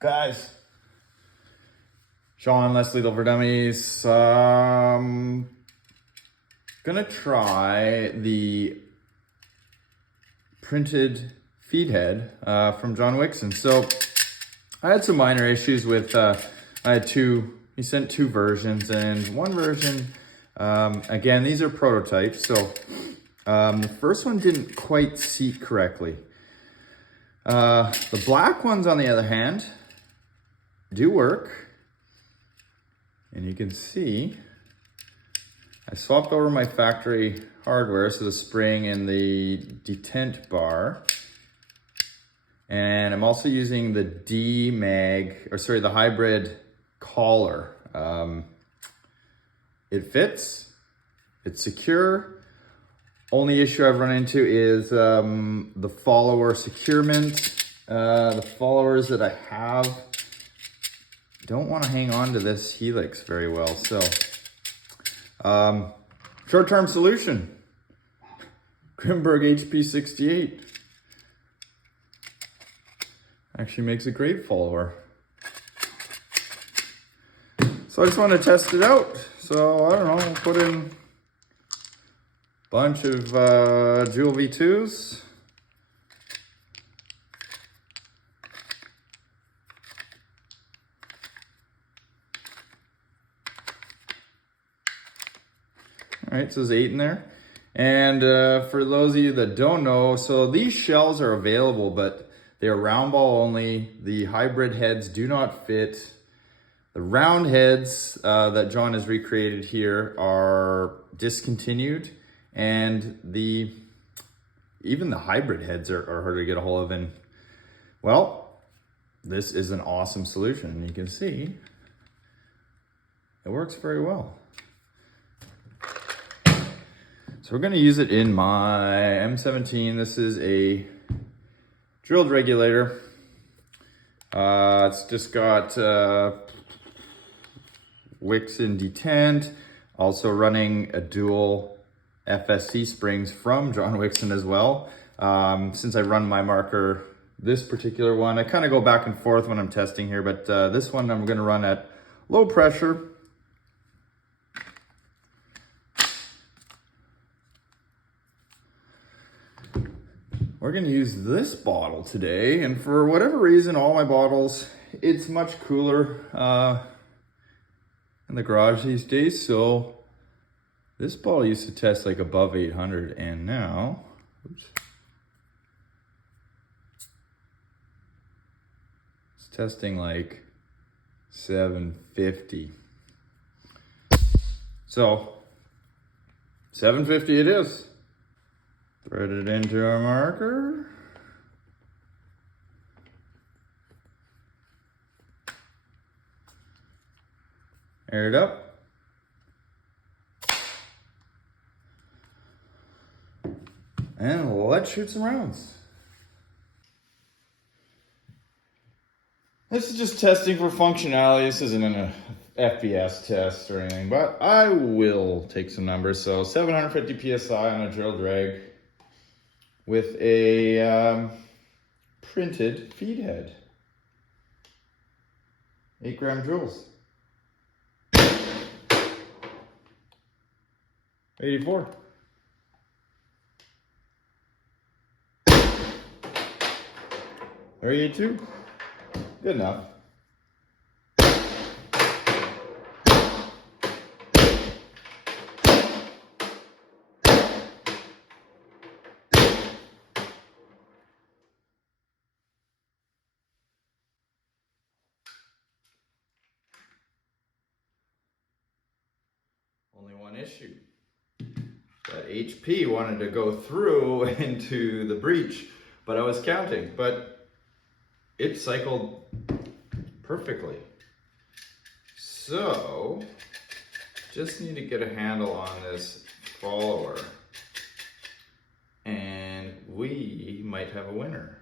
Guys, Sean, Leslie, Silver Dummies. Gonna try the printed feed head from John Wixon. So I had some minor issues with, he sent two versions, and one version, again, these are prototypes. So the first one didn't quite seat correctly. The black ones, on the other hand, do work. And you can see I swapped over my factory hardware, so the spring and the detent bar. And I'm also using the the hybrid collar. It fits, it's secure. Only issue I've run into is the follower securement. The followers that I have don't want to hang on to this helix very well. So short-term solution, Grimberg HP68 actually makes a great follower. So I just want to test it out. So I don't know, we'll put in a bunch of Jewel V2s. All right, so there's 8 in there. And for those of you that don't know, so these shells are available, but they're round ball only. The hybrid heads do not fit. The round heads that John has recreated here are discontinued, and even the hybrid heads are hard to get a hold of. And well, this is an awesome solution. You can see it works very well. So we're going to use it in my M17. This is a drilled regulator. It's just got Wixon detent, also running a dual FSC springs from John Wixon as well. Since I run my marker, this particular one, I kind of go back and forth when I'm testing here, but this one I'm going to run at low pressure. We're going to use this bottle today, and for whatever reason, all my bottles, it's much cooler in the garage these days. So this bottle used to test like above 800, and now, oops, it's testing like 750. So 750 it is. Thread it into our marker. Air it up. And let's shoot some rounds. This is just testing for functionality. This isn't an FPS test or anything, but I will take some numbers. So 750 PSI on a drilled reg with a printed feed head. 8-gram joules. 84. There you two. Good enough. Only one issue. That HP wanted to go through into the breech, but I was counting, but it cycled perfectly. So, just need to get a handle on this follower, and we might have a winner.